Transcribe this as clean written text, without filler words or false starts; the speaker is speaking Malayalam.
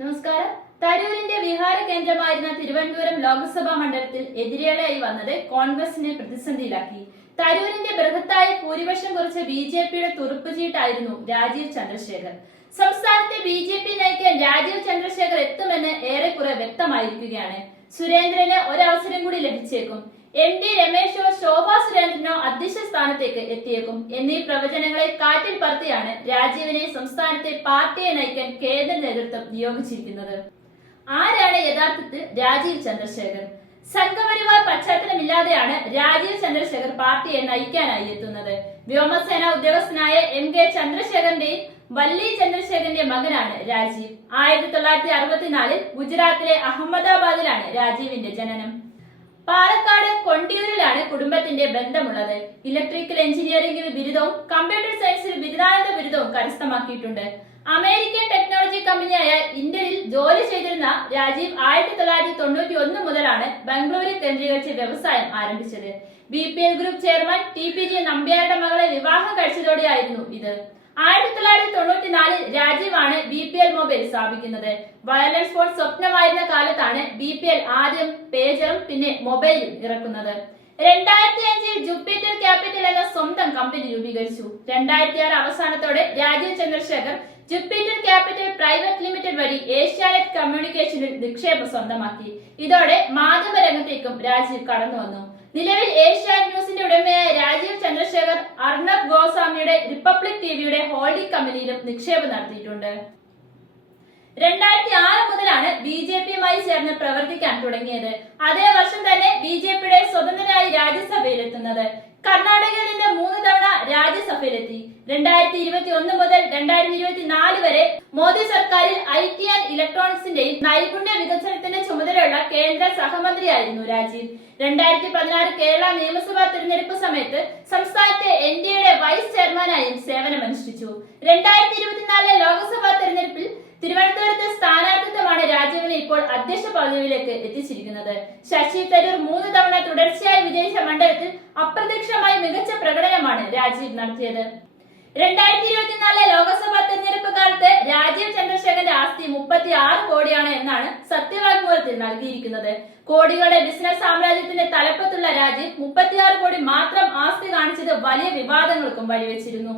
നമസ്കാരം. തരൂരിന്റെ വിഹാര കേന്ദ്രമായിരുന്ന തിരുവനന്തപുരം ലോക്സഭാ മണ്ഡലത്തിൽ എതിരാളിയായി വന്നത് കോൺഗ്രസിനെ പ്രതിസന്ധിയിലാക്കി. തരൂരിന്റെ ബൃഹത്തായ ഭൂരിപക്ഷം കുറിച്ച് ബിജെപിയുടെ തുറുപ്പുചീട്ടായിരുന്നു രാജീവ് ചന്ദ്രശേഖർ. സംസ്ഥാനത്തെ ബിജെപി നയിക്കാൻ രാജീവ് ചന്ദ്രശേഖർ എത്തുമെന്ന് ഏറെക്കുറെ വ്യക്തമായിരിക്കുകയാണ്. സുരേന്ദ്രന് ഒരവസരം കൂടി ലഭിച്ചേക്കും. എം.ടി. രമേശോ ശോഭാ സുരേന്ദ്രനോ അധ്യക്ഷ സ്ഥാനത്തേക്ക് എത്തിയേക്കും എന്നീ പ്രവചനങ്ങളെ കാറ്റിൽ പറത്തിയാണ് രാജീവിനെ സംസ്ഥാനത്തെ പാർട്ടിയെ നയിക്കാൻ കേന്ദ്ര നേതൃത്വം നിയോഗിച്ചിരിക്കുന്നത്. ആരാണ് യഥാർത്ഥത്തിൽ രാജീവ് ചന്ദ്രശേഖർ? സംഘപരിവാർ പശ്ചാത്തലമില്ലാതെയാണ് രാജീവ് ചന്ദ്രശേഖർ പാർട്ടിയെ നയിക്കാനായി എത്തുന്നത്. വ്യോമസേന ഉദ്യോഗസ്ഥനായ എം.കെ. ചന്ദ്രശേഖറിന്റെയും വല്ലി ചന്ദ്രശേഖറിന്റെ മകനാണ് രാജീവ്. 1964 ഗുജറാത്തിലെ അഹമ്മദാബാദിലാണ് രാജീവിന്റെ ജനനം. പാലക്കാട് കൊണ്ടിയൂരിലാണ് കുടുംബത്തിന്റെ ബന്ധമുള്ളത്. ഇലക്ട്രിക്കൽ എഞ്ചിനീയറിംഗിൽ ബിരുദവും കമ്പ്യൂട്ടർ സയൻസിൽ ബിരുദാനന്ദ ബിരുദവും കരസ്ഥമാക്കിയിട്ടുണ്ട്. അമേരിക്കൻ ടെക്നോളജി കമ്പനിയായ ഇന്റലിൽ ജോലി ചെയ്തിരുന്ന രാജീവ് 1991 മുതലാണ് ബംഗളൂരു കേന്ദ്രീകരിച്ച് വ്യവസായം ആരംഭിച്ചത്. BPL ഗ്രൂപ്പ് ചെയർമാൻ TPG നമ്പ്യാരുടെ മകളെ വിവാഹം കഴിച്ചതോടെയായിരുന്നു ഇത്. 1994 രാജീവാണ് BPL മൊബൈൽ സ്ഥാപിക്കുന്നത്. വയർലെസ് ഫോൺ സ്വപ്നമായിരുന്ന കാലത്താണ് BPL ആദ്യം പേജറും പിന്നെ മൊബൈലും ഇറക്കുന്നത്. 2005 ജൂപ്പിറ്റർ ക്യാപിറ്റൽ എന്ന സ്വന്തം കമ്പനി രൂപീകരിച്ചു. 2006 അവസാനത്തോടെ Rajeev Chandrasekhar Jupiter Capital Private Limited വഴി ഏഷ്യാനെറ്റ് കമ്മ്യൂണിക്കേഷനിൽ നിക്ഷേപം സ്വന്തമാക്കി. ഇതോടെ മാധ്യമ രംഗത്തേക്കും രാജീവ് കടന്നു വന്നു. നിലവിൽ ഏഷ്യാനെറ്റ് ന്യൂസിന്റെ ഉടമയായ രാജീവ് ചന്ദ്രശേഖർ അർണബ് ഗോസ്വാമിയുടെ റിപ്പബ്ലിക് ടിവിയുടെ ഹോൾഡിംഗ് കമ്പനിയിലും നിക്ഷേപം നടത്തിയിട്ടുണ്ട്. 2006 മുതലാണ് BJPയുമായി ചേർന്ന് പ്രവർത്തിക്കാൻ തുടങ്ങിയത്. അതേ വർഷം തന്നെ BJPയുടെ സ്വതന്ത്രനായി രാജ്യസഭയിലെത്തുന്നത്. കർണാടകയിൽ നിന്ന് 3 തവണ രാജ്യസഭയിലെത്തി. 2021 മുതൽ 2024 വരെ മോദി സർക്കാരിൽ IT ആൻഡ് ഇലക്ട്രോണിക്സിന്റെയും നൈപുണ്യ വികസനത്തിന്റെ ചുമതലയുള്ള കേന്ദ്ര സഹമന്ത്രിയായിരുന്നു രാജീവ്. 2016 കേരള നിയമസഭാ തിരഞ്ഞെടുപ്പ് സമയത്ത് സംസ്ഥാനത്തെ NDAയുടെ വൈസ് ചെയർമാനായും സേവനമനുഷ്ഠിച്ചു. 2024 ലോക്സഭാ തെരഞ്ഞെടുപ്പിൽ തിരുവനന്തപുരത്തെ സ്ഥാനാർത്ഥിത്വമാണ് രാജീവിനെ ഇപ്പോൾ അധ്യക്ഷ പദവിയിലേക്ക് എത്തിച്ചിരിക്കുന്നത്. ശശി തരൂർ 3 തവണ തുടർച്ചയായി വിജയിച്ച മണ്ഡലത്തിൽ അപ്രത്യക്ഷമായി മികച്ച പ്രകടനമാണ് രാജീവ് നടത്തിയത്. 2024 ലോക്സഭാ തെരഞ്ഞെടുപ്പ് കാലത്ത് രാജീവ് ചന്ദ്രശേഖരന്റെ ആസ്തി 36 കോടിയാണ് എന്നാണ് സത്യവാങ്മൂലത്തിൽ നൽകിയിരിക്കുന്നത്. കോടികളുടെ ബിസിനസ് സാമ്രാജ്യത്തിന്റെ തലപ്പത്തുള്ള രാജീവ് 36 കോടി മാത്രം ആസ്തി കാണിച്ചത് വലിയ വിവാദങ്ങൾക്കും വഴിവെച്ചിരുന്നു.